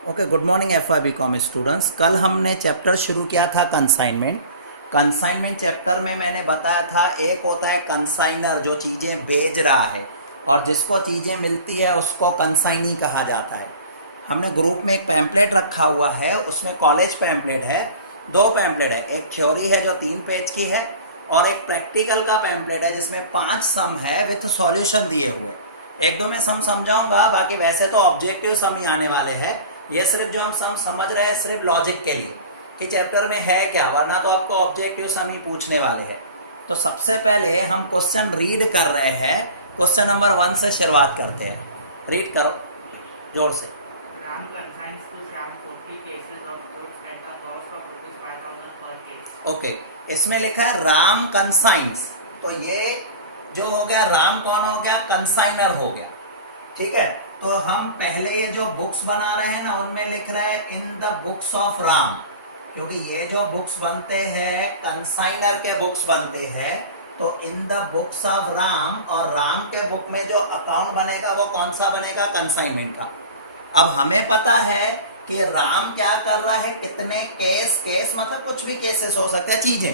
Okay, good morning FIB com students. कल हमने chapter शुरू किया था कंसाइनमेंट। कंसाइनमेंट चैप्टर में मैंने बताया था एक होता है कंसाइनर जो चीज़ें बेच रहा है और जिसको चीज़ें मिलती है उसको कंसाइनी कहा जाता है। हमने ग्रुप में एक पैम्पलेट रखा हुआ है, उसमें कॉलेज पैम्पलेट है, दो पैम्पलेट है, एक थ्योरी है जो 3 पेज की है और एक प्रैक्टिकल का पैम्पलेट है जिसमें 5 सम है विथ सॉल्यूशन दिए हुए। एक दो में सम समझाऊंगा, बाकी वैसे तो ऑब्जेक्टिव सम ही आने वाले हैं। ये सिर्फ जो हम सम समझ रहे हैं सिर्फ लॉजिक के लिए कि चैप्टर में है क्या, वरना तो आपको ऑब्जेक्टिव सम ही पूछने वाले हैं। तो सबसे पहले हम क्वेश्चन रीड कर रहे हैं। क्वेश्चन नंबर 1 से शुरुआत करते हैं। रीड करो जोर से। ओके, इसमें लिखा है राम कंसाइंस, तो ये जो हो गया राम कौन हो गया, कंसाइनर हो गया। ठीक है, तो हम पहले ये जो बुक्स बना रहे हैं ना उनमें लिख रहे हैं in the books of Ram, क्योंकि ये जो बुक्स बनते हैं कंसाइनर के बुक्स बनते हैं, तो in the books of Ram, और राम के बुक में जो अकाउंट बनेगा वो कौन सा बनेगा, कंसाइनमेंट का। अब हमें पता है कि राम क्या कर रहा है, कितने केस मतलब कुछ भी केसेस हो सकते हैं, चीजें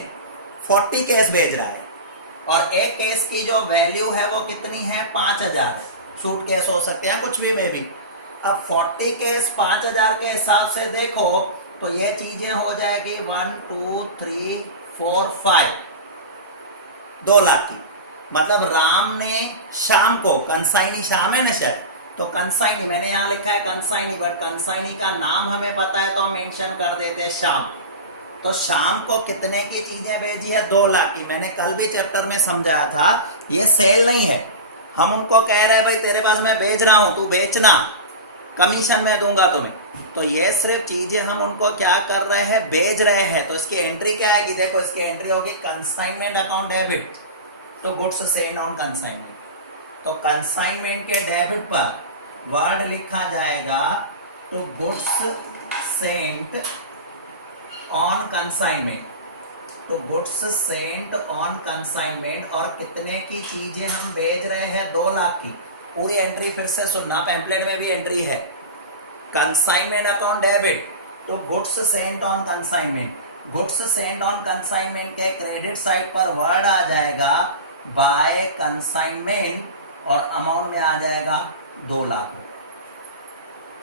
40 केस भेज रहा है और एक केस की जो वैल्यू है वो कितनी है, 5000। सूट केस हो सकते हैं कुछ भी में भी। अब 40 केस 5000 के हिसाब से देखो तो ये चीजें हो जाएगी 1 2 3 4 5, 2 लाख की। मतलब राम ने शाम को, कंसाइनी शाम है ना शायद, तो कंसाइनी मैंने यहाँ लिखा है कंसाइनी, बट कंसाइनी का नाम हमें पता है तो हम मेंशन कर देते हैं शाम। तो शाम को कितने की चीजें भेजी है, 2 लाख की। मैंने कल भी चैप्टर में समझाया था ये सेल नहीं है, हम उनको कह रहे हैं भाई तेरे पास मैं भेज रहा हूं, तू बेचना, कमीशन मैं दूंगा तुम्हें। तो ये सिर्फ चीजें हम उनको क्या कर रहे हैं, बेच रहे हैं। तो इसकी एंट्री क्या आएगी, देखो इसकी एंट्री होगी consignment account debit to goods sent on consignment. तो कंसाइनमेंट के डेबिट पर वर्ड लिखा जाएगा to goods sent on consignment, तो गुड्स सेंट ऑन कंसाइनमेंट। और कितने की चीजें हम बेच रहे हैं, 2 लाख की। पूरी एंट्री फिर से सुनना, पैम्पलेट में भी एंट्री है। कंसाइनमेंट अकाउंट डेबिट तो goods sent on consignment. Goods sent on consignment के क्रेडिट साइड पर वर्ड आ जाएगा बाय कंसाइनमेंट और अमाउंट में आ जाएगा 2 लाख।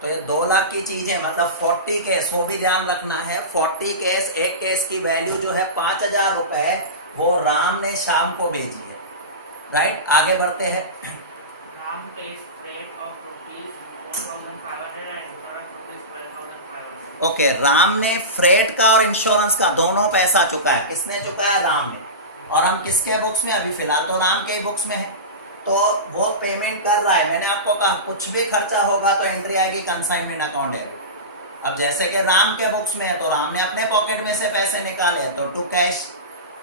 तो ये 2 लाख की चीज है, मतलब 40 केस, वो भी ध्यान रखना है। 40 केस, एक केस की वैल्यू जो है 5000 रुपए, वो राम ने शाम को भेजी है। राइट, आगे बढ़ते हैं। ओके, राम ने फ्रेट का और इंश्योरेंस का दोनों पैसा चुकाया। किसने चुकाया, राम ने। और हम किसके बुक्स में, अभी फिलहाल तो राम के बुक्स में है, तो वो पेमेंट कर रहा है। मैंने आपको कहा कुछ भी खर्चा होगा तो एंट्री आएगी कंसाइनमेंट अकाउंट है। अब जैसे कि राम के बुक्स में है तो राम ने अपने पॉकेट में से पैसे निकाले, तो टू कैश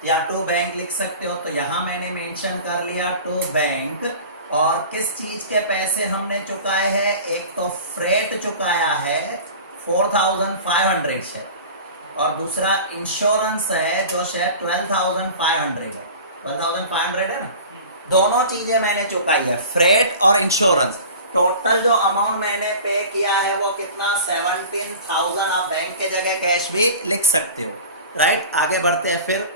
या टू बैंक लिख सकते हो। तो यहां मैंने मेंशन कर लिया टू बैंक। और किस चीज के पैसे हमने चुकाए हैं, एक तो फ्रेट चुकाया है 4500 है, और दूसरा इंश्योरेंस है जो शायद 12500 है। 12500 है ना, दोनों चीजें मैंने चुकाई है, फ्रेट और इंश्योरेंस। टोटल जो अमाउंट मैंने पे किया है वो कितना, 17,000। आप बैंक के जगह कैश भी लिख सकते हो। राइट, आगे बढ़ते हैं फिर।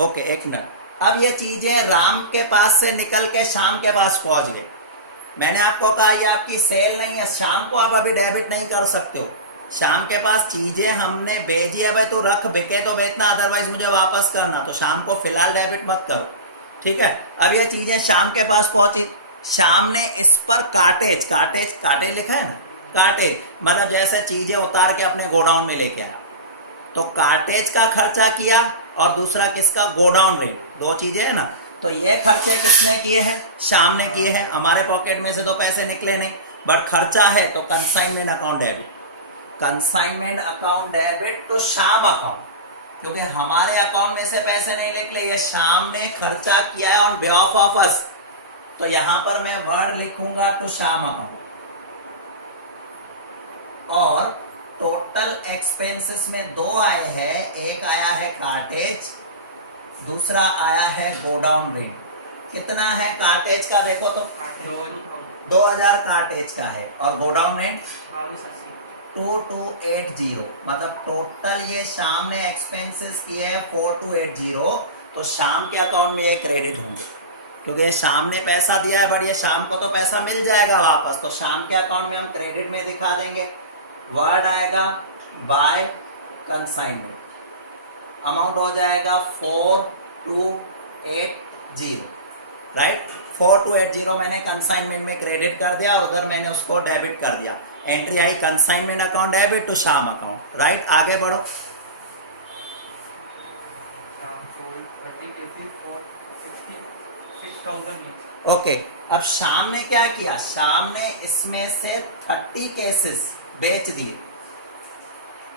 ओके, एक मिनट। अब ये चीजें राम के पास से निकल के शाम के पास पहुंच गए। मैंने आपको कहा ये आपकी सेल नहीं है, शाम को आप अभी डेबिट नहीं कर सकते हो। शाम के पास चीजें हमने भेजी है, भाई तो रख, बिके तो बेचना, अदरवाइज मुझे वापस करना। तो शाम को फिलहाल डेबिट मत करो, ठीक है। अब ये चीजें शाम के पास पहुंची, शाम ने इस पर काटेज, काटेज लिखा है ना, काटेज मतलब जैसे चीजें उतार के अपने गोडाउन में लेके आया, तो काटेज का खर्चा किया और दूसरा किसका, गोडाउन रेट, दो चीजें है ना। तो ये खर्चे किसने किए हैं, शाम ने किए हैं। हमारे पॉकेट में से तो पैसे निकले नहीं, बट खर्चा है तो consignment account debit. Consignment account debit तो शाम अकाउंट, क्योंकि हमारे अकाउंट में से पैसे नहीं निकले, ये शाम ने खर्चा किया है ऑन बिहाफ ऑफ अस। तो यहां पर मैं वर्ड लिखूंगा टू शाम अकाउंट। और टोटल एक्सपेंसेस में 2 आए हैं, एक आया है कार्टेज, दूसरा आया है गोडाउन रेट। कितना है कार्टेज का, देखो तो 2000 कार्टेज का है, और गोडाउन रेंट 4280, मतलब टोटल ये शाम ने एक्सपेंसेस किए हैं 4280, तो शाम के अकाउंट में ये क्रेडिट होंगे, क्योंकि शाम ने पैसा दिया है, बट ये शाम को तो पैसा मिल जाएगा वापस, तो शाम के अकाउंट में हम क्रेडिट में दिखा देंगे। वर्ड आएगा बाय कंसाइनमेंट, अमाउंट हो जाएगा 4280, राइट। 4280 मैंने कंसाइनमेंट में क्रेडिट कर दिया और उधर मैंने उसको डेबिट कर दिया। एंट्री आई consignment account debit to Shyam account, right. आगे बढ़ो। ओके, अब शाम ने क्या किया, शाम ने इसमें से 30 केसेस बेच दिए।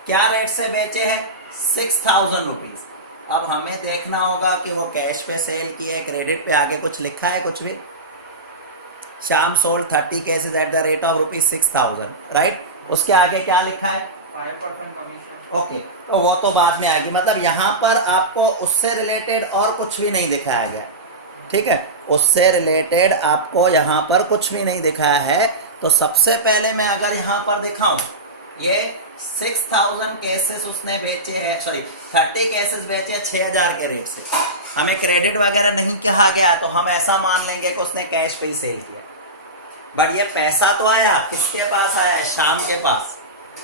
क्या रेट से बेचे हैं, 6000 रुपीज। अब हमें देखना होगा कि वो कैश पे सेल किए, क्रेडिट पे आगे कुछ लिखा है, कुछ भी। शाम sold 30 cases at the rate of ₹6000, right. उसके आगे क्या लिखा है, 5% कमीशन। ओके, तो वो तो बाद में आएगी, मतलब यहाँ पर आपको उससे रिलेटेड और कुछ भी नहीं दिखाया गया, ठीक है। उससे रिलेटेड आपको यहाँ पर कुछ भी नहीं दिखाया है। तो सबसे पहले मैं अगर यहाँ पर दिखाऊं, ये 6000 केसेस उसने बेचे हैं, सॉरी 30 केसेस बेचे 6000 के रेट से। हमें क्रेडिट वगैरह नहीं कहा गया, तो हम ऐसा मान लेंगे कि उसने कैश पे ही सेल किया, बट ये पैसा तो आया, किसके पास आया है, शाम के पास।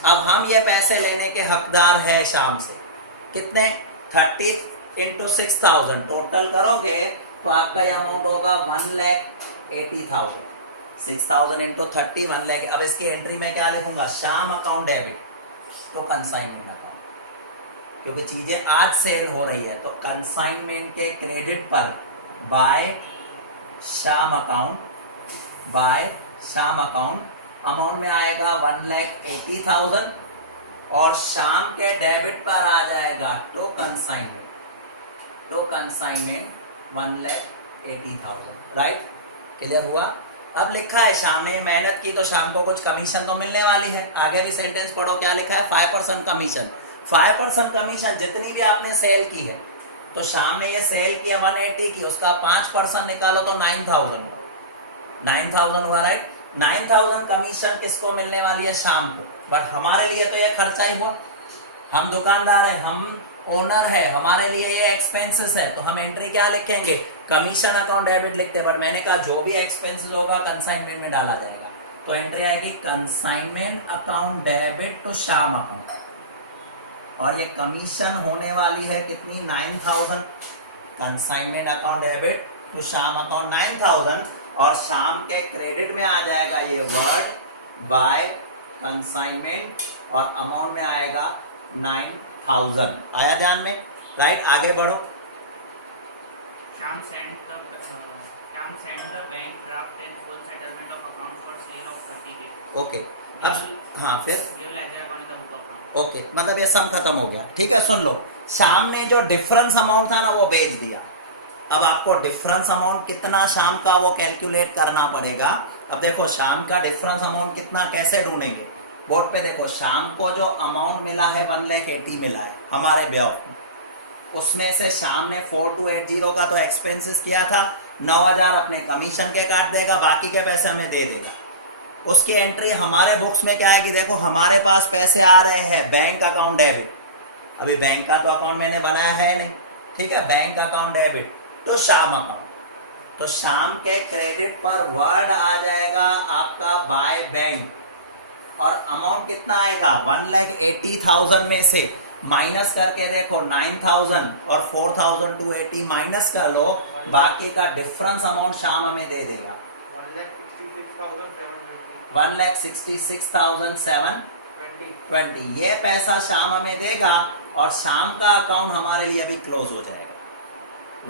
अब हम ये पैसे लेने के हकदार है शाम से। कितने, 30 × 6000, टोटल करोगे तो आपका ये अमाउंट होगा 1,80,000। 6000 × 30, 1 लाख। अब इसकी एंट्री में क्या लिखूंगा, शाम अकाउंट डेबिट तो कंसाइनमेंट अकाउंट, क्योंकि चीजें आज सेल हो रही है, तो कंसाइनमेंट के क्रेडिट पर बाय शाम अकाउंट, बाय शाम अकाउंट, अमाउंट में आएगा 1,80,000, और शाम के डेबिट पर आ जाएगा to consignment, to consignment 1,80,000, right. Clear हुआ। अब लिखा है शाम ने मेहनत की, तो शाम को कुछ कमीशन तो मिलने वाली है। आगे भी सेंटेंस पढ़ो, क्या लिखा है, 5% कमीशन। 5% कमीशन, जितनी भी आपने सेल की है, तो शाम ने ये सेल किया 180 की, उसका 5% निकालो तो 9000 हुआ, राइट। 9000 कमीशन किसको मिलने वाली है, शाम को, बट हमारे लिए तो ये खर्चा ही हुआ। हम दुकानदार है, हम ओनर है, हमारे लिए ये एक्सपेंसेस है, तो हम एंट्री क्या लिखेंगे, कमीशन अकाउंट डेबिट लिखते, बट मैंने कहा जो भी एक्सपेंसेस होगा कंसाइनमेंट में डाला जाएगा, तो एंट्री आएगी consignment account debit to Shyam account, और ये कमीशन होने वाली है कितनी, 9000। Consignment account debit to Shyam account 9000, और शाम के क्रेडिट में आ जाएगा ये वर्ड बाय कंसाइनमेंट, और अमाउंट में आएगा 9000। आया ध्यान में, राइट। आगे बढ़ो। Sham sent the bank draft and full settlement of account for sale of 30K. Okay, अब हाँ फिर ओके, मतलब ये सम खत्म हो गया, ठीक है। सुन लो, शाम ने जो डिफरेंस अमाउंट था ना वो बेच दिया। अब आपको डिफरेंस अमाउंट कितना शाम का वो कैलकुलेट करना पड़ेगा। अब देखो शाम का डिफरेंस अमाउंट कितना, कैसे ढूंढेंगे, बोर्ड पे देखो, शाम को जो अमाउंट मिला है 1,80,000 मिला है हमारे बेऑफ में, उसमें से शाम ने 4280 का तो एक्सपेंसेस किया था, 9000 अपने कमीशन के काट देगा, बाकी के पैसे हमें दे देगा। उसकी एंट्री हमारे बुक्स में क्या है कि देखो हमारे पास पैसे आ रहे हैं बैंक अकाउंट डेबिट, अभी बैंक का तो अकाउंट मैंने बनाया है नहीं, ठीक है। बैंक अकाउंट डेबिट तो शाम अकाउंट, तो शाम के क्रेडिट पर वर्ड आ जाएगा आपका बाय बैंक, और अमाउंट कितना आएगा, 1,80,000 में से माइनस करके देखो 9000 और 4280 माइनस कर लो, बाकी का डिफरेंस अमाउंट शाम हमें दे देगा 1,66,720। ये पैसा शाम हमें देगा, और शाम का अकाउंट हमारे लिए अभी क्लोज हो जाएगा।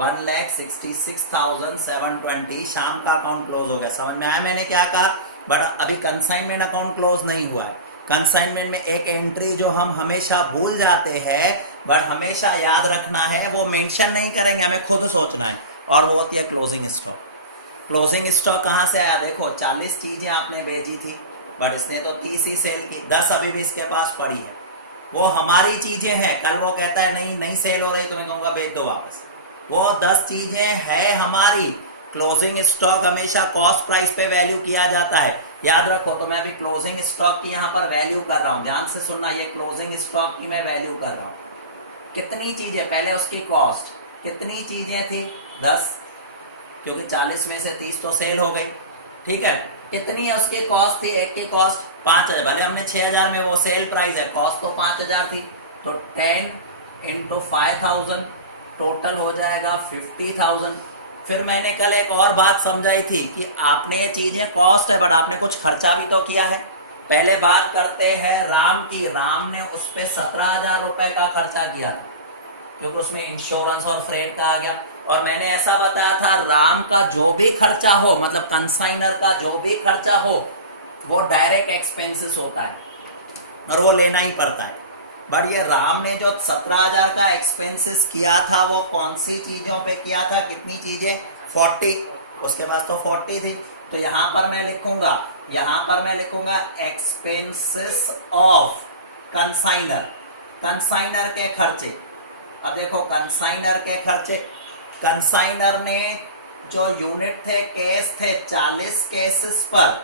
1,66,720 शाम का अकाउंट क्लोज हो गया। समझ में आया मैंने क्या कहा, बट अभी कंसाइनमेंट अकाउंट क्लोज नहीं हुआ है। कंसाइनमेंट में एक एंट्री जो हम हमेशा भूल जाते हैं, बट हमेशा याद रखना है, वो मेंशन नहीं करेंगे, हमें खुद सोचना है, और वो होती है क्लोजिंग स्टॉक। क्लोजिंग स्टॉक कहाँ से आया, देखो 40 चीजें आपने बेची थी, बट इसने तो 30 ही सेल की, 10 अभी भी इसके पास पड़ी है, वो हमारी चीजें हैं। कल वो कहता है नहीं सेल हो रही, तो मैं कहूँगा बेच दो वापस। वो 10 चीजें है हमारी, क्लोजिंग स्टॉक हमेशा कॉस्ट प्राइस पे वैल्यू किया जाता है, याद रखो। तो मैं अभी क्लोजिंग स्टॉक की यहाँ पर वैल्यू कर रहा हूँ, ध्यान से सुनना, ये क्लोजिंग स्टॉक की मैं वैल्यू कर रहा हूँ। कितनी चीजें, पहले उसकी कॉस्ट, कितनी चीजें थी 10, क्योंकि 40 में से 30 तो सेल हो गई, ठीक है। कितनी है उसकी कॉस्ट थी, एक की कॉस्ट 5000, भले हमने 6000 में, वो सेल प्राइस है, कॉस्ट तो 5000 थी, तो 10 इंटू 5000 टोटल हो जाएगा 50,000। फिर मैंने कल एक और बात समझाई थी कि आपने ये चीजें कॉस्ट है बट आपने कुछ खर्चा भी तो किया है। पहले बात करते हैं राम की। राम ने उस पे 17,000 रुपए का खर्चा किया था, क्योंकि उसमें इंश्योरेंस और फ्रेट का आ गया। और मैंने ऐसा बताया था, राम का जो भी खर्चा हो, मतलब कंसाइनर का जो भी खर्चा हो, वो डायरेक्ट एक्सपेंसेस होता है और वो लेना ही पड़ता है। बट ये राम ने जो 17,000 का एक्सपेंसेस किया था, वो कौन सी चीजों पे किया था, कितनी चीजें, 40, उसके पास तो 40 थी। तो यहां पर मैं लिखूंगा एक्सपेंसेस ऑफ कंसाइनर, कंसाइनर के खर्चे। अब देखो कंसाइनर के खर्चे, कंसाइनर ने जो यूनिट थे, केस थे 40 केसेस पर,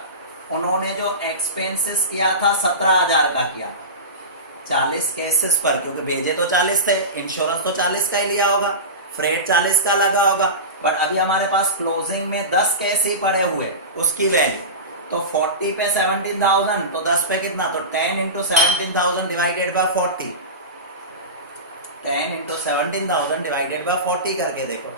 उन्होंने जो एक्सपेंसेस किया था 17,000 का किया, 40 केसेस पर, क्योंकि भेजे तो 40 थे, इंश्योरेंस तो 40 का ही लिया होगा, फ्रेट 40 का लगा होगा। बट अभी हमारे पास क्लोजिंग में 10 केस ही पड़े हुए, उसकी वैल्यू तो 40 पे 17,000, तो 10 पे कितना, तो 10 into 17,000 divided by 40, 10 into 17,000 divided by 40 करके देखो।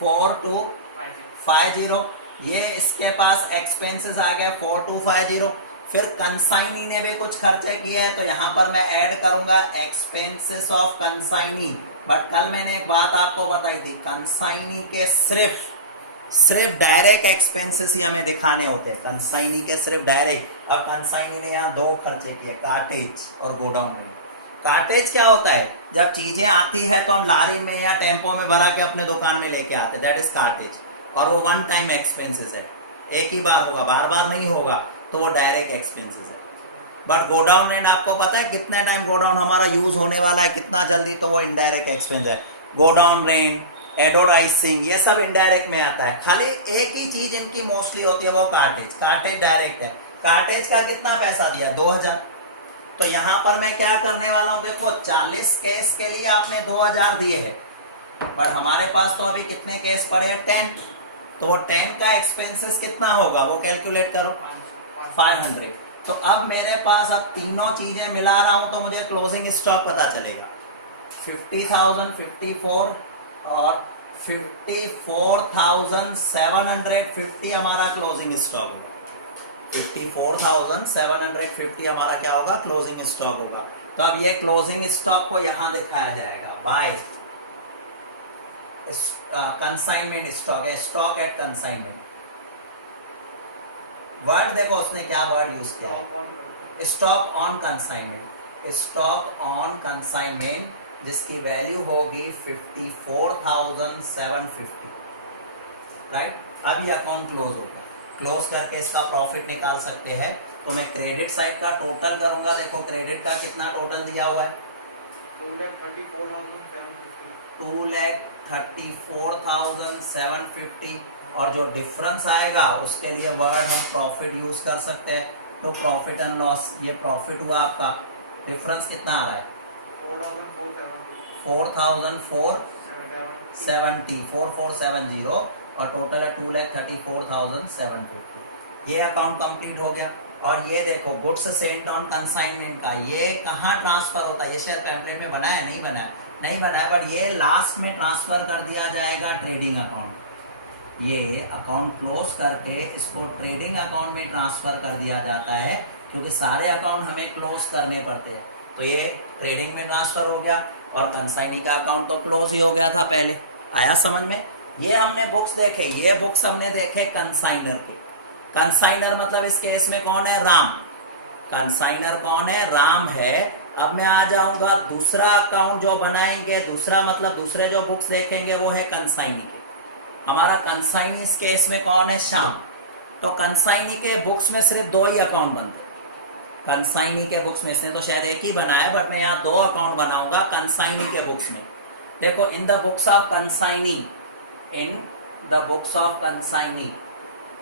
4250, ये इसके पास एक्सपेंसेस आ गया 4250। फिर कंसाइनी ने भी कुछ खर्चे किए हैं, तो यहां पर मैं ऐड करूंगा एक्सपेंसेस ऑफ कंसाइनी। बट कल मैंने एक बात आपको बताई थी, कंसाइनी के सिर्फ डायरेक्ट एक्सपेंसेस ही हमें दिखाने होते हैं, कंसाइनी के सिर्फ डायरेक्ट। अब कंसाइनी ने यहाँ 2 खर्चे किए, कार्टेज और गोडाउन में। कार्टेज क्या होता है, जब चीजें आती है तो हम लारी में या टेम्पो में भरा के अपने दुकान में लेके आते हैं, दैट इज कार्टेज, और वो वन टाइम एक्सपेंसेस है, एक ही बार होगा, बार बार नहीं होगा, तो वो डायरेक्ट एक्सपेंसेस है। बट गोडाउन रेंट आपको पता है कितने टाइम गोडाउन हमारा यूज होने वाला है, कितना जल्दी, तो वो इनडायरेक्ट एक्सपेंस है। गोडाउन रेंट, एडवर्टाइजिंग, ये सब इनडायरेक्ट में आता है। खाली एक ही चीज इनकी मोस्टली होती है, वो कार्टेज। कार्टेज डायरेक्ट है। कार्टेज का कितना पैसा दिया, 2000। तो यहां पर मैं क्या करने वाला हूं, देखो 40 केस के लिए आपने 2000 दिए हैं, बट हमारे पास तो अभी कितने केस पड़े हैं, 10, तो वो 10 का एक्सपेंसेस कितना होगा, वो कैलकुलेट करो, 500। तो अब मेरे पास, अब तीनों चीजें मिला रहा हूं तो मुझे क्लोजिंग स्टॉक पता चलेगा, 50,000, 54 और 54,750 हमारा क्लोजिंग स्टॉक होगा। 54,750 हमारा क्या होगा, क्लोजिंग स्टॉक होगा। तो अब ये क्लोजिंग स्टॉक को यहां दिखाया जाएगा by consignment stock, stock at consignment. Word देखो उसने क्या वर्ड यूज किया है, stock on consignment, stock on consignment, जिसकी वैल्यू होगी 54,750, राइट। अब ये अकाउंट क्लोज हो गया, क्लोज करके इसका प्रॉफिट निकाल सकते हैं। तो मैं क्रेडिट साइड का टोटल करूंगा, देखो क्रेडिट का कितना टोटल दिया हुआ है, 2,34,750, और जो डिफरेंस आएगा उसके लिए वर्ड हम प्रॉफिट यूज कर सकते हैं। तो प्रॉफिट एंड लॉस, ये प्रॉफिट हुआ आपका, डिफरेंस कितना आ रहा है, 4470, और टोटल है 2,34,750। ये अकाउंट कंप्लीट हो गया। और ये देखो गुड्स सेंट ऑन कंसाइनमेंट का, ये कहाँ ट्रांसफर होता है, ये शायद पैम्पलेट में बना है, नहीं बना है, बट ये लास्ट में ट्रांसफर कर दिया जाएगा ट्रेडिंग अकाउंट। ये अकाउंट क्लोज करके इसको ट्रेडिंग अकाउंट में ट्रांसफर कर दिया जाता है, क्योंकि सारे अकाउंट हमें क्लोज करने पड़ते हैं। तो ये ट्रेडिंग में ट्रांसफर हो गया, और कंसाइनी का अकाउंट तो क्लोज ही हो गया था पहले। आया समझ में। ये हमने बुक्स देखे, ये बुक्स हमने देखे कंसाइनर के। कंसाइनर मतलब इस केस में कौन है, राम। कंसाइनर कौन है, राम है। अब मैं आ जाऊंगा दूसरा अकाउंट जो बनाएंगे, दूसरा मतलब दूसरे जो बुक्स देखेंगे वो है कंसाइनी के। हमारा कंसाइनी इस केस में कौन है, श्याम। तो कंसाइनी के बुक्स में सिर्फ 2 ही अकाउंट बनते, कंसाइनी के बुक्स में, इसने तो शायद एक ही बनाया, बट मैं यहाँ 2 अकाउंट बनाऊंगा कंसाइनी के बुक्स में। देखो, in the books of consignee, in the books of consignee,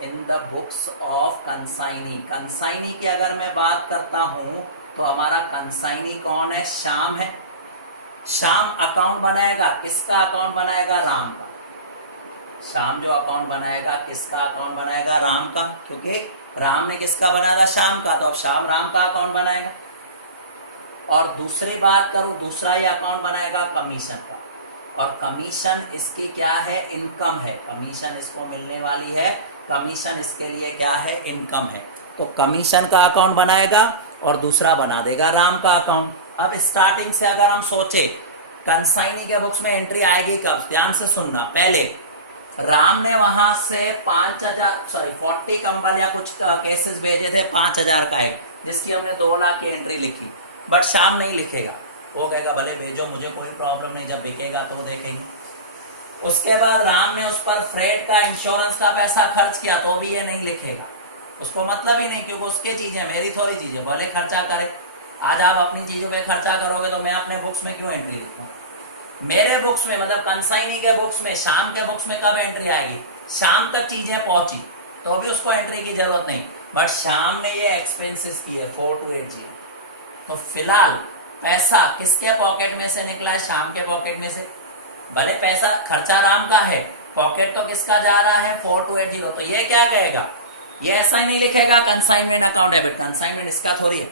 in the books of consignee, consignee की अगर मैं बात करता हूं तो हमारा कंसाइनी कौन है? श्याम है। श्याम अकाउंट बनाएगा, किसका अकाउंट बनाएगा? राम का। श्याम जो अकाउंट बनाएगा, किसका अकाउंट बनाएगा? राम का, क्योंकि राम ने किसका बनाया था? श्याम का, तो अब श्याम राम का अकाउंट बनाएगा। और दूसरी बात करूं, दूसरा ये अकाउंट बनाएगा कमीशन का, और कमीशन इसकी क्या है? इनकम है। कमीशन इसको मिलने वाली है, कमीशन इसके लिए क्या है? इनकम है। तो कमीशन का अकाउंट बनाएगा और दूसरा बना देगा राम का अकाउंट। अब स्टार्टिंग से अगर हम सोचे, कंसाइनी के बुक्स में एंट्री आएगी कब? ध्यान से सुनना। पहले राम ने वहां से 40 कंबल या कुछ केसेस भेजे थे, 5000 का है, जिसकी हमने 2 लाख की एंट्री लिखी, बट श्याम नहीं लिखेगा। वो कहेगा भले भेजो, मुझे कोई प्रॉब्लम नहीं, जब बिकेगा तो देखेंगे। उसके बाद राम ने उस पर फ्रेट का, इंश्योरेंस का पैसा खर्च किया, तो भी ये नहीं लिखेगा, उसको मतलब ही नहीं, क्योंकि उसके चीजें, मेरी थोड़ी चीजें, भले खर्चा करे। आज आप अपनी चीजों पे खर्चा करोगे तो मैं अपने बुक्स में क्यों एंट्री लिखूं? मेरे बुक्स में, मतलब कंसाइनी के बुक्स में, शाम के बुक्स में कब एंट्री आएगी? शाम तक चीजें पहुंची तो भी उसको एंट्री की जरूरत नहीं, बट शाम ने ये एक्सपेंसेस किए 4280, तो फिलहाल पैसा किसके पॉकेट में से निकला है? शाम के पॉकेट में से। भले पैसा खर्चा राम का है, पॉकेट तो किसका जा रहा है? 4280। तो ये क्या कहेगा? ये ऐसा ही नहीं लिखेगा कंसाइनमेंट अकाउंट डेबिट, कंसाइनमेंट इसका थोड़ी है,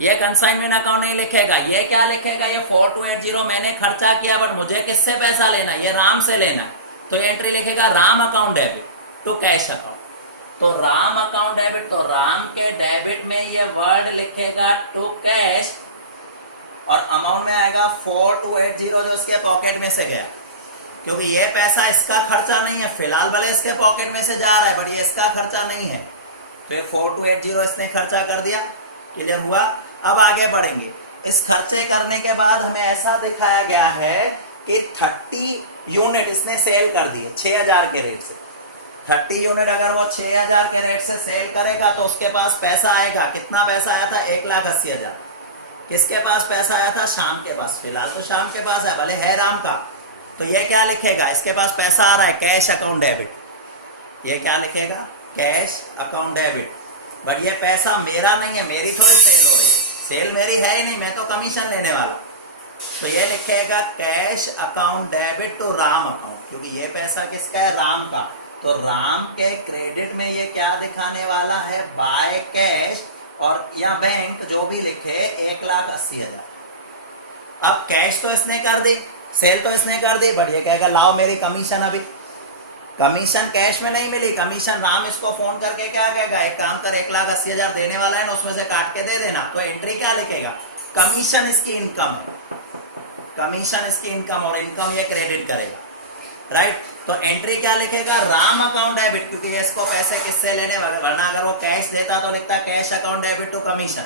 ये कंसाइनमेंट अकाउंट नहीं लिखेगा। ये क्या लिखेगा? ये 4280 मैंने खर्चा किया, बट मुझे किससे पैसा लेना? ये राम से लेना, तो ये एंट्री लिखेगा Ram account debit to cash account. तो राम अकाउंट डेबिट, तो राम के डेबिट में ये वर्ड लिखेगा टू कैश, और अमाउंट में आएगा 4280 जो इसके पॉकेट में से गया, क्योंकि ये पैसा इसका खर्चा नहीं है, फिलहाल भले इसके पॉकेट में से जा रहा है, बट ये इसका खर्चा नहीं है, तो ये 4280 इसने खर्चा कर दिया। क्लियर हुआ? अब आगे बढ़ेंगे। इस खर्चे करने के बाद हमें ऐसा दिखाया गया है कि 30 यूनिट इसने सेल कर दिए 6000 के रेट से। 30 यूनिट अगर वो 6000 के रेट से सेल करेगा तो उसके पास पैसा आएगा, कितना पैसा आया था? 1,80,000। किसके पास पैसा आया था? शाम के पास। फिलहाल तो शाम के पास है, भले है राम का, तो ये क्या लिखेगा? इसके पास पैसा आ रहा है, कैश अकाउंट डेबिट। ये क्या लिखेगा? Cash account debit. बट ये पैसा मेरा नहीं है, मेरी थोड़ी सेल हो रही है, सेल मेरी है ही नहीं, मैं तो कमीशन लेने वाला। तो ये लिखेगा cash account debit to Ram account, क्योंकि ये पैसा किसका है? राम का। तो राम के क्रेडिट में ये क्या दिखाने वाला है? बाय कैश, और या बैंक जो भी लिखे 1,80,000। अब कैश तो इसने कर दी, सेल तो इसने कर दी, बट ये कहेगा लाओ मेरी कमीशन। अभी कमीशन कैश में नहीं मिली, कमीशन राम इसको फोन करके क्या कहेगा? एक काम कर, 1,80,000 देने वाला है ना, उसमें से काट के दे देना। तो एंट्री क्या लिखेगा? कमीशन इसकी इनकम है, कमीशन इसकी इनकम, और इनकम ये क्रेडिट करेगा, राइट? तो एंट्री क्या लिखेगा? राम अकाउंट डेबिट, क्योंकि इसको पैसे किससे लेने वाले, वरना अगर वो कैश देता तो लिखता cash account debit to commission,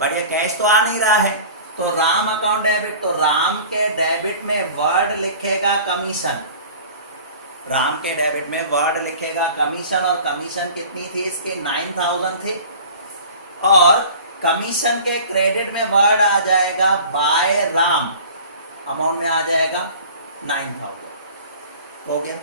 but ये कैश तो आ नहीं रहा है। तो राम अकाउंट डेबिट, तो राम के डेबिट में वर्ड लिखेगा कमीशन, राम के डेबिट में वर्ड लिखेगा कमीशन, और कमीशन कितनी थी इसकी? 9000 थी, और कमीशन के क्रेडिट में वर्ड आ जाएगा बाय राम, अमाउंट में आ जाएगा 9000। हो गया।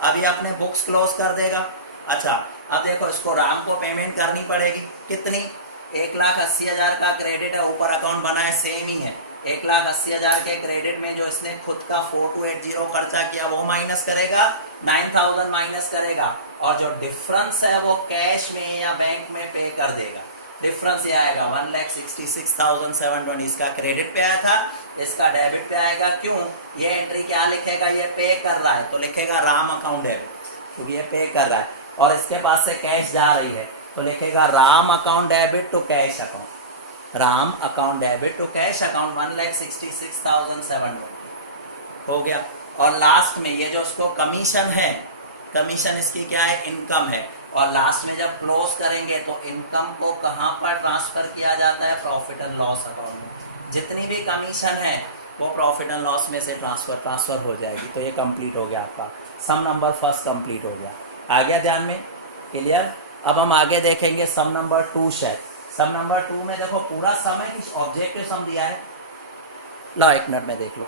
अभी अपने बुक्स क्लोज कर देगा। अच्छा, अब देखो, इसको राम को पेमेंट करनी पड़ेगी, कितनी? 1,80,000 का क्रेडिट है, ऊपर अकाउंट बना है, सेम ही है। 1,80,000 के क्रेडिट में जो इसने खुद का 4280 खर्चा किया वो माइनस करेगा, 9000 माइनस करेगा, और जो डिफरेंस है वो कैश में या बैंक में पे कर देगा। डिफरेंस ये आएगा 1,66,720, इसका क्रेडिट पे आया था, इसका डेबिट पे आएगा। क्यों? ये एंट्री क्या लिखेगा? ये पे कर रहा है, तो लिखेगा राम अकाउंट डेबिट, क्योंकि ये पे कर रहा है, और इसके पास से कैश जा रही है, तो लिखेगा Ram account debit to cash account, Ram account debit to cash account 1,66,720 हो गया। और लास्ट में ये जो उसको कमीशन है, कमीशन इसकी क्या है? इनकम है, और लास्ट में जब क्लोज करेंगे तो इनकम को कहां पर ट्रांसफर किया जाता है? प्रॉफिट एंड लॉस अकाउंट में। जितनी भी कमीशन है वो प्रॉफिट एंड लॉस में से ट्रांसफर हो जाएगी। तो ये कंप्लीट हो गया, आपका सम नंबर फर्स्ट कंप्लीट हो गया। आ गया ध्यान में? क्लियर? अब हम आगे देखेंगे सम नंबर 2 शायद। सम नंबर 2 में देखो पूरा सम है कि ऑब्जेक्टिव सम दिया है। लो 1 मिनट में देख लो,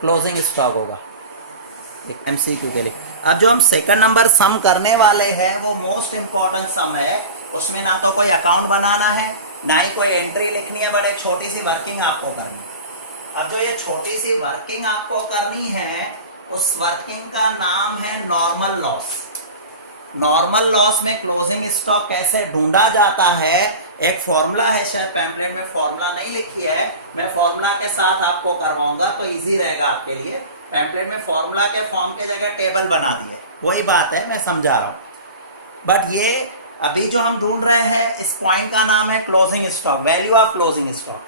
क्लोजिंग स्टॉक होगा एमसीक्यू के लिए। अब जो हम सेकंड नंबर सम करने वाले हैं वो मोस्ट इंपॉर्टेंट सम है। उसमें ना तो कोई अकाउंट बनाना है ना ही कोई एंट्री लिखनी है, बट एक छोटी सी वर्किंग आपको करनी है। अब जो ये छोटी सी वर्किंग आपको करनी है उस वर्किंग का नाम है नॉर्मल लॉस। नॉर्मल लॉस में क्लोजिंग स्टॉक कैसे ढूंढा जाता है, एक फॉर्मूला है, शायद पैम्पलेट में फॉर्मूला नहीं लिखी है, मैं फॉर्मूला के साथ आपको करवाऊंगा तो इजी रहेगा आपके लिए। पैम्पलेट में फॉर्मूला के फॉर्म के जगह टेबल बना दिए, वही बात है, मैं समझा रहा हूं। बट ये अभी जो हम ढूंढ रहे हैं इस पॉइंट का नाम है closing stock, value of closing stock.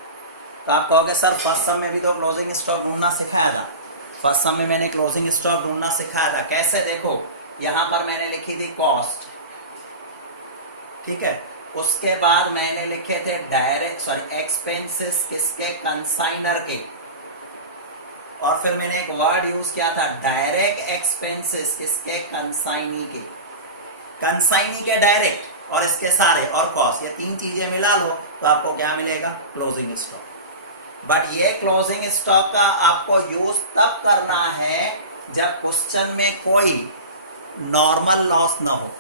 तो आप कहोगे सर फर्स्ट सम में भी तो क्लोजिंग स्टॉक ढूंढना सिखाया था। फर्स्ट सम में मैंने क्लोजिंग स्टॉक ढूंढना सिखाया था। कैसे, देखो यहां पर मैंने लिखी थी कॉस्ट, ठीक है, उसके बाद मैंने लिखे थे डायरेक्ट एक्सपेंसेस किसके, कंसाइनर के, और फिर मैंने एक वर्ड यूज किया था डायरेक्ट एक्सपेंसेस किसके, कंसाइनी के, कंसाइनी के डायरेक्ट और इसके सारे और कॉस्ट, ये तीन चीजें मिला लो तो आपको क्या मिलेगा, क्लोजिंग स्टॉक। बट ये क्लोजिंग स्टॉक का आपको यूज तब करना है जब क्वेश्चन में कोई नॉर्मल लॉस ना हो,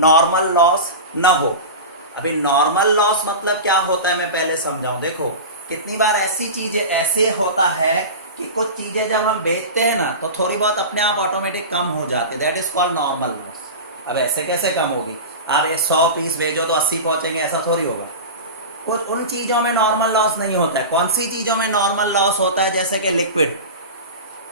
नॉर्मल लॉस ना हो। अभी नॉर्मल लॉस मतलब क्या होता है मैं पहले समझाऊं। देखो कितनी बार ऐसी चीजें ऐसे होता है कि कुछ चीजें जब हम बेचते हैं ना तो थोड़ी बहुत अपने आप ऑटोमेटिक कम हो जाती है, that is called normal loss. अब ऐसे कैसे कम होगी, आप ये 100 पीस भेजो तो 80 पहुंचेंगे, ऐसा थोड़ी होगा। कुछ उन चीजों में नॉर्मल लॉस नहीं होता है। कौन सी चीजों में नॉर्मल लॉस होता है, जैसे कि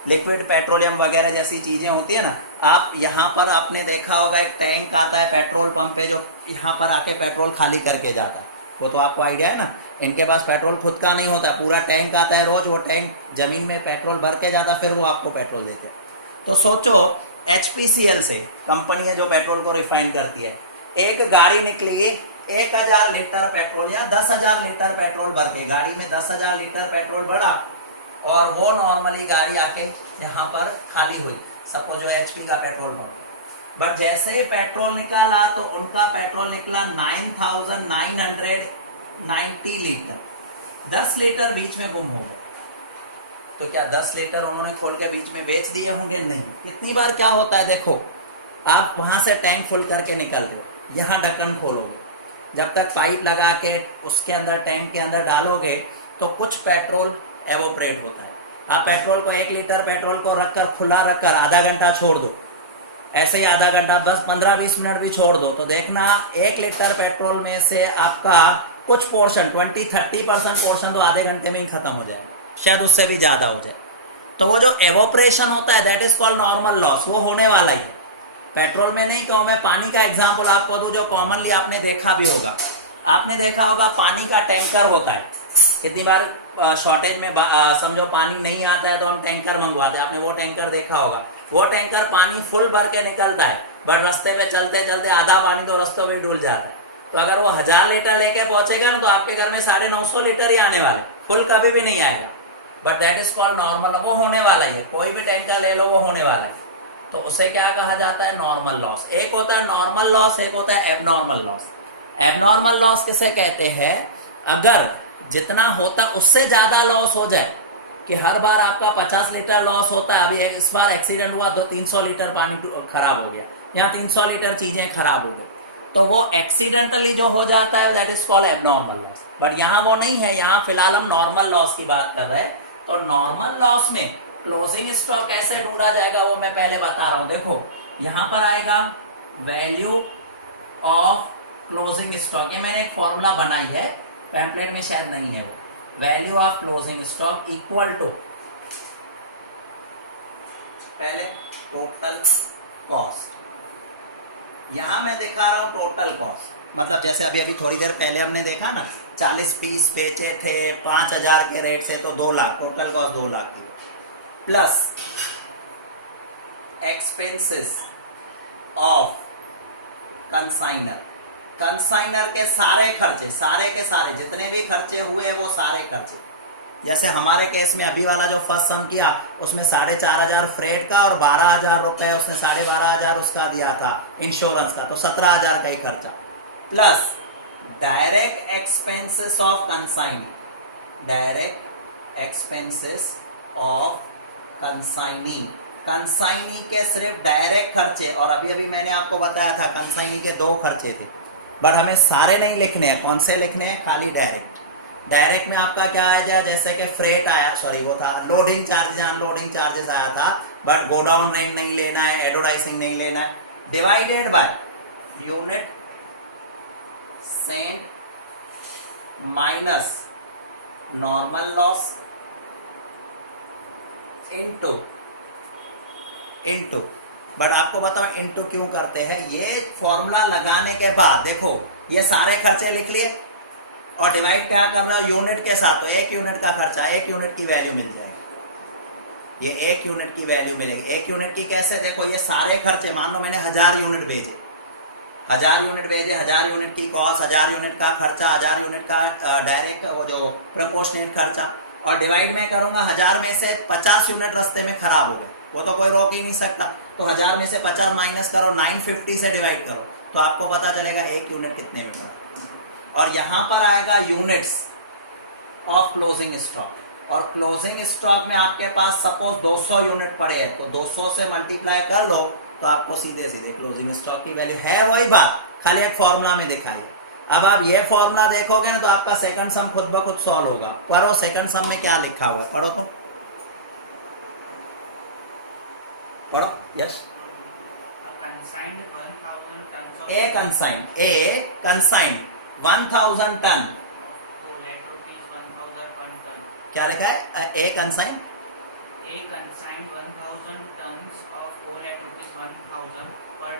लिक्विड पेट्रोलियम वगैरह जैसी चीजें होती है ना। आप यहाँ पर आपने देखा होगा एक टैंक आता है पेट्रोल पंप पे जो यहाँ पर आके पेट्रोल खाली करके जाता है, वो तो आपको आइडिया है ना। इनके पास पेट्रोल खुद का नहीं होता, पूरा टैंक आता है रोज, वो टैंक जमीन में पेट्रोल भर के जाता है, फिर वो आपको पेट्रोल देते हैं। तो सोचो HPCL से कंपनी है जो पेट्रोल को रिफाइन करती है, एक गाड़ी निकली 1000 लीटर पेट्रोल या 10,000 लीटर पेट्रोल भर के, गाड़ी में 10,000 लीटर पेट्रोल भरा और वो नॉर्मली गाड़ी आके यहाँ पर खाली हुई, सपोज जो HP का पेट्रोल पंप। बट जैसे ही पेट्रोल निकाला तो उनका पेट्रोल निकला 9,990 लीटर, 10 लीटर बीच में गुम हो गए। तो क्या 10 लीटर उन्होंने खोल के बीच में बेच दिए होंगे? नहीं। कितनी बार क्या होता है, देखो आप वहां से टैंक फुल करके निकल रहे हो, यहाँ ढक्कन खोलोगे, जब तक पाइप लगा के उसके अंदर टैंक के अंदर डालोगे तो कुछ पेट्रोल एवोपरेट होता है। आप पेट्रोल को 1 लीटर पेट्रोल को रखकर खुला रखकर आधा घंटा छोड़ दो, ऐसे ही आधा घंटा 10-15-20 मिनट भी छोड़ दो तो देखना 1 लीटर पेट्रोल में से आपका कुछ पोर्शन 20-30% पोर्शन तो आधे घंटे में ही खत्म हो जाए, शायद उससे भी ज्यादा हो जाए। तो वो जो एवोपरेशन होता है that is called normal loss, वो होने वाला ही है। पेट्रोल में नहीं कहूं मैं, पानी का एग्जाम्पल आपको दूं जो कॉमनली आपने देखा भी होगा। आपने देखा होगा पानी का टैंकर होता है, कितनी बार शॉर्टेज में समझो पानी नहीं आता है तो हम टैंकर मंगवाते हैं, आपने वो टैंकर देखा होगा। वो टैंकर पानी फुल भर के निकलता है बट रास्ते में चलते चलते आधा पानी तो रास्तों में डूल जाता है। तो अगर वो 1000 लीटर लेके पहुंचेगा ना तो आपके घर में 950 लीटर ही आने वाले, फुल कभी भी नहीं आएगा। But that is called normal, वो होने वाला ही है, कोई भी टैंकर ले लो वो होने वाला है। तो उसे क्या कहा जाता है, नॉर्मल लॉस। एक होता है नॉर्मल लॉस, एक होता है एबनॉर्मल लॉस। एबनॉर्मल लॉस किसे कहते हैं, अगर जितना होता उससे ज्यादा लॉस हो जाए, कि हर बार आपका 50 लीटर लॉस होता है, अभी इस बार एक्सीडेंट हुआ तो 300 लीटर पानी खराब हो गया या 300 लीटर चीजें खराब हो गई, तो वो एक्सीडेंटली जो हो जाता है that is called abnormal loss. But यहाँ वो नहीं है, यहाँ फिलहाल हम नॉर्मल लॉस की बात कर रहे हैं। तो नॉर्मल लॉस में क्लोजिंग स्टॉक कैसे ढूंढा जाएगा वो मैं पहले बता रहा हूं। देखो यहाँ पर आएगा वैल्यू ऑफ क्लोजिंग स्टॉक, ये मैंने एक फॉर्मूला बनाई है, पैम्पलेट में शायद नहीं है वो। Value of closing stock equal to पहले टोटल कॉस्ट, यहां मैं दिखा रहा हूं टोटल कॉस्ट, मतलब जैसे अभी थोड़ी देर पहले हमने देखा ना 40 पीस बेचे थे 5,000 के रेट से तो 2 लाख, टोटल कॉस्ट 2 लाख की, plus expenses of consignor, consignor के सारे खर्चे, सारे के सारे जितने भी खर्चे हुए वो सारे खर्चे। जैसे हमारे केस में अभी वाला जो फर्स्ट सम किया उसमें 4,500 फ्रेट का और 12,000 रुपए उसने 12,500 उसका दिया था इंश्योरेंस का, तो 17,000 का ही खर्चा, plus direct expenses of consignee, direct expenses of consignee, consignee के सिर्फ डायरेक्ट खर्चे। और अभी अभी मैंने आपको बताया था कंसाइनी के 2 खर्चे थे, बट हमें सारे नहीं लिखने हैं। कौन से लिखने हैं? खाली डायरेक्ट। डायरेक्ट में आपका क्या आ जाए, जैसे कि फ्रेट आया, सॉरी वो था लोडिंग चार्जेस, अनलोडिंग चार्जेस आया था, बट गोडाउन रेंट नहीं लेना है, एडवर्टाइजिंग नहीं लेना है, divided by unit sent minus normal loss into. But आपको बताओ इनटू क्यों करते हैं? ये फॉर्मूला लगाने के बाद देखो ये सारे खर्चे लिख लिए और डिवाइड क्या कर रहा है यूनिट के साथ, तो 1 यूनिट का खर्चा 1 यूनिट की वैल्यू मिल जाएगी, ये 1 यूनिट की वैल्यू मिलेगी। 1 यूनिट की कैसे? देखो ये सारे खर्चे, मान लो मैंने 1000 यूनिट भेजे, 1000 यूनिट की कॉस्ट, 1000 यूनिट का खर्चा, 1000 यूनिट का डायरेक्ट वो जो प्रोपोर्शनेट खर्चा, और डिवाइड में करूंगा 1000 में से 50 यूनिट रास्ते में खराब हो गए, वो तो कोई रोक ही नहीं सकता, तो 1000 में से 50 माइनस करो, 950 से डिवाइड करो, तो आपको पता चलेगा 1 यूनिट कितने में पड़ा। और यहां पर आएगा यूनिट्स ऑफ क्लोजिंग स्टॉक, और क्लोजिंग स्टॉक में आपके पास सपोज 200 यूनिट पड़े हैं, तो 200 से मल्टीप्लाई कर लो तो आपको सीधे सीधे क्लोजिंग स्टॉक की वैल्यू है वही बात, खाली एक फॉर्मूला में दिखाई। अब आप ये फॉर्मूला देखोगे ना तो आपका सेकंड सम खुद ब खुद सॉल्व होगा। पढ़ो सेकंड सम में क्या लिखा हुआ है, पढ़ो तो पढ़ो। यस, ए कंसाइन 1000 टन, क्या लिखा है? ए कंसाइन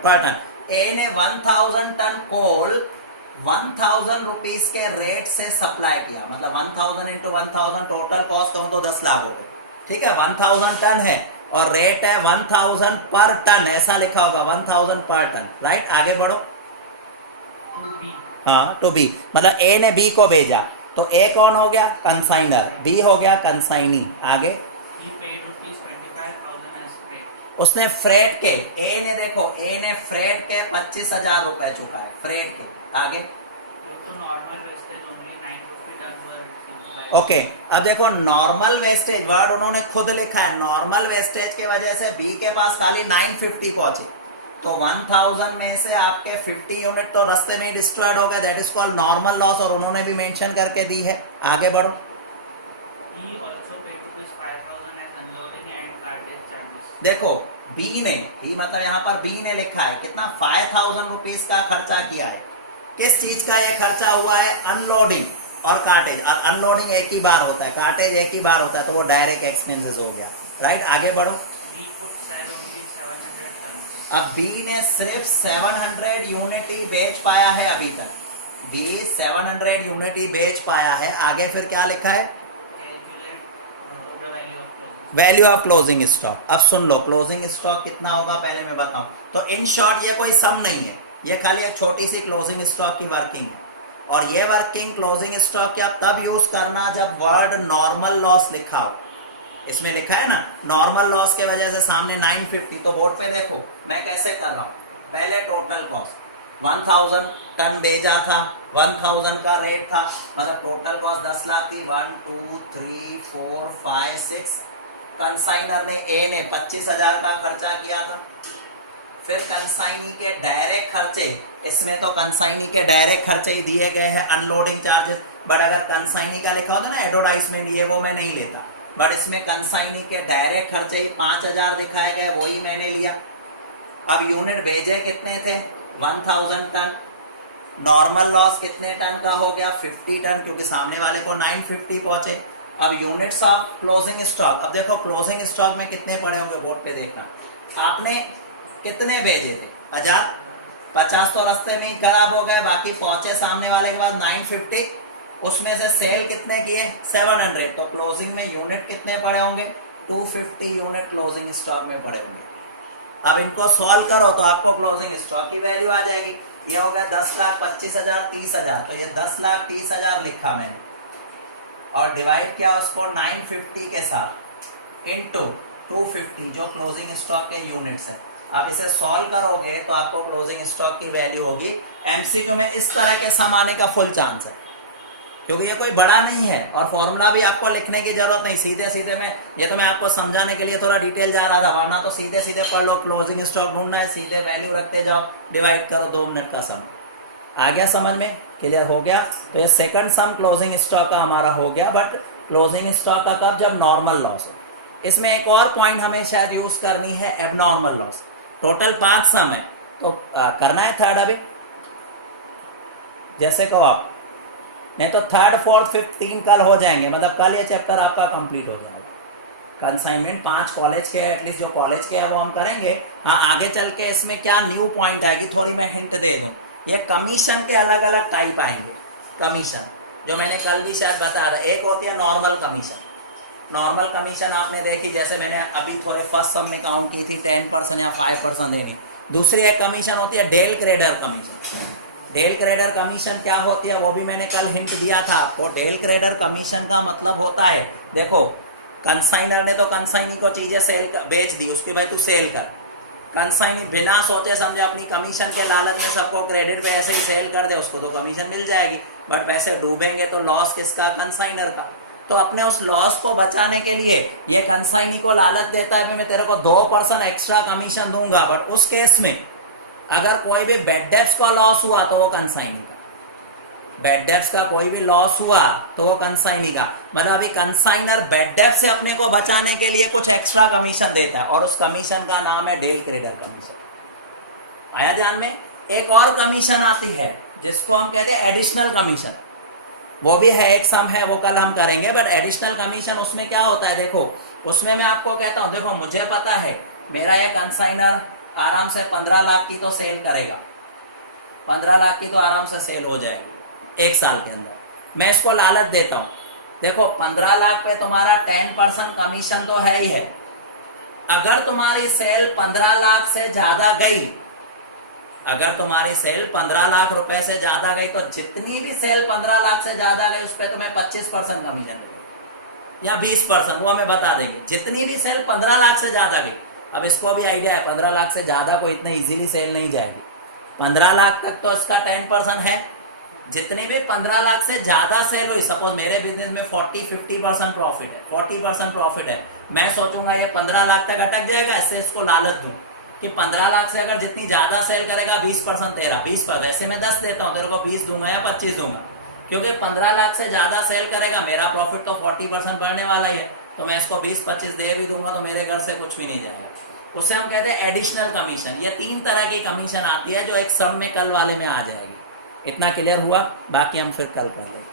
पर टन। ए ने 1000 टन कोल 1000 रुपीस के रेट से सप्लाई किया, मतलब 1000 इंटू 1000 टोटल कॉस्ट कहूं तो 10 लाख हो गए, ठीक है। 1000 टन है और रेट है 1000 पर टन, ऐसा लिखा होगा 1000 पर टन, राइट। आगे बढ़ो। हाँ, टू बी, मतलब ए ने बी को भेजा, तो ए कौन हो गया? कंसाइनर, बी हो गया कंसाइनी। आगे उसने फ्रेट के, ए ने देखो ए ने फ्रेट के 25,000 रुपए चुका है, फ्रेट के। आगे ओके, अब देखो नॉर्मल वेस्टेज वर्ड उन्होंने खुद लिखा है, नॉर्मल वेस्टेज की वजह से बी के पास खाली 950 पहुंचे, तो 1000 में से आपके 50 यूनिट तो रास्ते में ही डिस्ट्रॉयड हो गए, that is called normal loss, और उन्होंने भी मेंशन करके दी है। आगे बढ़ो। देखो बी ने, बी मतलब यहाँ पर बी ने लिखा है कितना, 5000 रुपीज का खर्चा किया है। किस चीज का ये खर्चा हुआ है? अनलोडिंग और कार्टेज। अनलोडिंग एक ही बार होता है, कार्टेज एक ही बार होता है, तो वो डायरेक्ट एक्सपेंसेस हो गया, राइट। आगे बढ़ो। अब बी ने सिर्फ 700 यूनिट ही बेच पाया है अभी तक, बी 700 यूनिट ही बेच पाया है। आगे फिर क्या लिखा है? Value of closing stock. अब सुन लो क्लोजिंग स्टॉक कितना होगा पहले मैं बताऊं, तो इन शॉर्ट ये कोई सम नहीं है, ये खाली एक छोटी सी क्लोजिंग स्टॉक की वर्किंग है, और ये वर्किंग क्लोजिंग स्टॉक की आप तब यूज करना जब वर्ड नॉर्मल लॉस लिखा हो। इसमें लिखा है ना नॉर्मल लॉस के वजह से सामने 950, तो बोर्ड पे देखो मैं कैसे कर रहा हूं। पहले टोटल कॉस्ट 1000 टन भेजा था, 1000 का रेट था, मतलब टोटल कॉस्ट 10 लाख थी। 1 2 3 4 5 6, कंसाइनर ने ए ने 25,000 का खर्चा किया था। फिर कंसाइनी के डायरेक्ट खर्चे, इसमें तो कंसाइनी के डायरेक्ट खर्चे ही दिए गए हैं, अनलोडिंग चार्जेस, बट अगर कंसाइनी का लिखा होता ना एडवर्टाइजमेंट, ये वो मैं नहीं लेता, बट इसमें कंसाइनी के डायरेक्ट खर्चे ही 5000 दिखाए गए, वही मैंने लिया। अब यूनिट भेजे कितने थे? 1000 टन। नॉर्मल लॉस कितने टन का हो गया? 50 टन, क्योंकि सामने वाले को 950 पहुंचे। अब यूनिट्स ऑफ क्लोजिंग स्टॉक, अब देखो क्लोजिंग स्टॉक में कितने पड़े होंगे बोर्ड पे देखना। आपने कितने भेजे थे? 1000, 50 तो रास्ते में ही खराब हो गए, बाकी पहुंचे सामने वाले के बाद 950, उसमें से सेल कितने किए? 700, तो क्लोजिंग में यूनिट कितने पड़े होंगे? 250 यूनिट क्लोजिंग स्टॉक में पड़े होंगे। अब इनको सॉल्व करो तो आपको क्लोजिंग स्टॉक की वैल्यू आ जाएगी। ये हो गया 10,25,000, 30,000, तो ये 10,30,000 लिखा मैंने, और डिवाइड किया उसको 950 के साथ इनटू 250 जो क्लोजिंग स्टॉक के यूनिट्स है, आप इसे सॉल्व करोगे तो आपको क्लोजिंग स्टॉक की वैल्यू होगी। एमसीक्यू में इस तरह के सम आने का फुल चांस है, क्योंकि ये कोई बड़ा नहीं है और फॉर्मूला भी आपको लिखने की जरूरत नहीं, सीधे सीधे मैं आपको समझाने के लिए थोड़ा डिटेल जा रहा था, वरना तो सीधे सीधे पढ़ लो। क्लोजिंग स्टॉक ढूंढना है, सीधे वैल्यू रखते जाओ, डिवाइड करो, 2 मिनट का सम। आ गया समझ में? क्लियर हो गया? तो ये सेकंड सम क्लोजिंग स्टॉक का हमारा हो गया। बट क्लोजिंग स्टॉक का कब? जब नॉर्मल लॉस हो। इसमें एक और पॉइंट हमें शायद यूज करनी है, एबनॉर्मल लॉस। टोटल 5 सम है, तो करना है थर्ड अभी, जैसे कहो आप, नहीं तो थर्ड फोर्थ फिफ्थ 3 कल हो जाएंगे, मतलब कल ये चैप्टर आपका कंप्लीट हो जाएगा। कंसाइनमेंट 5 कॉलेज के, एटलीस्ट जो कॉलेज के है वो हम करेंगे। हाँ, आगे चल के इसमें क्या न्यू पॉइंट आएगी, थोड़ी मैं हिंट दे दूं। ये कमीशन के अलग अलग टाइप आएंगे। कमीशन जो मैंने कल भी शायद बता रहा, एक होती है नॉर्मल कमीशन। नॉर्मल कमीशन आपने देखी, जैसे मैंने अभी थोड़े फर्स्ट सम में काउंट की थी, 10% या 5% देनी। दूसरी एक कमीशन होती है del credere commission. Del credere commission क्या होती है वो भी मैंने कल हिंट दिया था आपको। डेल क्रेडर कमीशन का मतलब होता है, देखो कंसाइनर ने तो कंसाइनी को चीजें बेच दी, उसकी भाई तू सेल कर। कंसाइनी बिना सोचे समझे अपनी कमीशन के लालच में सबको क्रेडिट पे ऐसे ही सेल कर दे, उसको तो कमीशन मिल जाएगी, बट पैसे डूबेंगे तो लॉस किसका? कंसाइनर का। तो अपने उस लॉस को बचाने के लिए ये कंसाइनी को लालच देता है, मैं तेरे को 2% एक्स्ट्रा कमीशन दूंगा, बट उस केस में अगर कोई भी बेड डेब्ट्स का लॉस हुआ तो वो कंसाइनी का। बेड डेब्ट्स का कोई भी लॉस हुआ तो वो कंसाइनी का। मतलब अभी कंसाइनर बेड डेब्ट से अपने को बचाने के लिए कुछ एक्स्ट्रा कमीशन देता है, और उस कमीशन का नाम है डेल क्रेडर कमीशन। आया ध्यान में? एक और कमीशन आती है जिसको हम कहते हैं एडिशनल कमीशन। वो भी है, एक सम है, वो कल हम करेंगे। बट एडिशनल कमीशन उसमें क्या होता है, देखो उसमें मैं आपको कहता हूं, देखो मुझे पता है मेरा ये कंसाइनर आराम से 15 लाख की तो सेल करेगा, 15 लाख की तो आराम से सेल हो जाएगी 1 साल के अंदर। मैं इसको लालच देता हूं, देखो 15 लाख पे तुम्हारा 10% कमीशन तो है ही है। अगर तुम्हारी सेल 15 लाख से ज्यादा गई, अगर तुम्हारी सेल 15 लाख रुपए से ज्यादा गई, तो जितनी भी सेल 15 लाख से ज्यादा गई उस पर तुम्हें 25% कमीशन मिलेगा या 20%, वो हमें बता देगी। जितनी भी सेल 15 लाख से ज्यादा गई, अब इसको भी आइडिया है 15 लाख से ज्यादा को इतने इजीली सेल नहीं जाएगी, 15 लाख तक तो इसका 10% है। जितनी भी 15 लाख से ज्यादा सेल हुई, सपोज मेरे बिजनेस में 40-50% प्रॉफिट है, 40% प्रॉफिट है, मैं सोचूंगा ये 15 लाख तक अटक जाएगा, इससे इसको लालच दूं कि 15 लाख से अगर जितनी ज्यादा सेल करेगा 20% तेरा, 20%, ऐसे मैं 10 देता हूं, तेरे को 20 दूंगा या 25 दूंगा, क्योंकि 15 लाख से ज्यादा सेल करेगा, मेरा प्रॉफिट तो 40% बढ़ने वाला ही है, तो मैं इसको 20-25 दे भी दूंगा तो मेरे घर से कुछ भी नहीं जाएगा। उसे हम कहते हैं एडिशनल कमीशन। ये 3 तरह की कमीशन आती है जो एक सम में कल वाले में आ जाएगी। इतना क्लियर हुआ? बाकी हम फिर कल कर लेंगे।